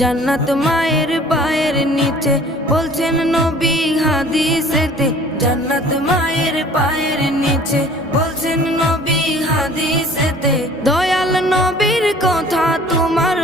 জান্নাত মায়ের পায়ের নিচে বলছেন নবী হাদিসেতে। জান্নাত মায়ের পায়ের নিচে বলছেন নবী হাদিসেতে। দয়াল নবীর কথা তোমার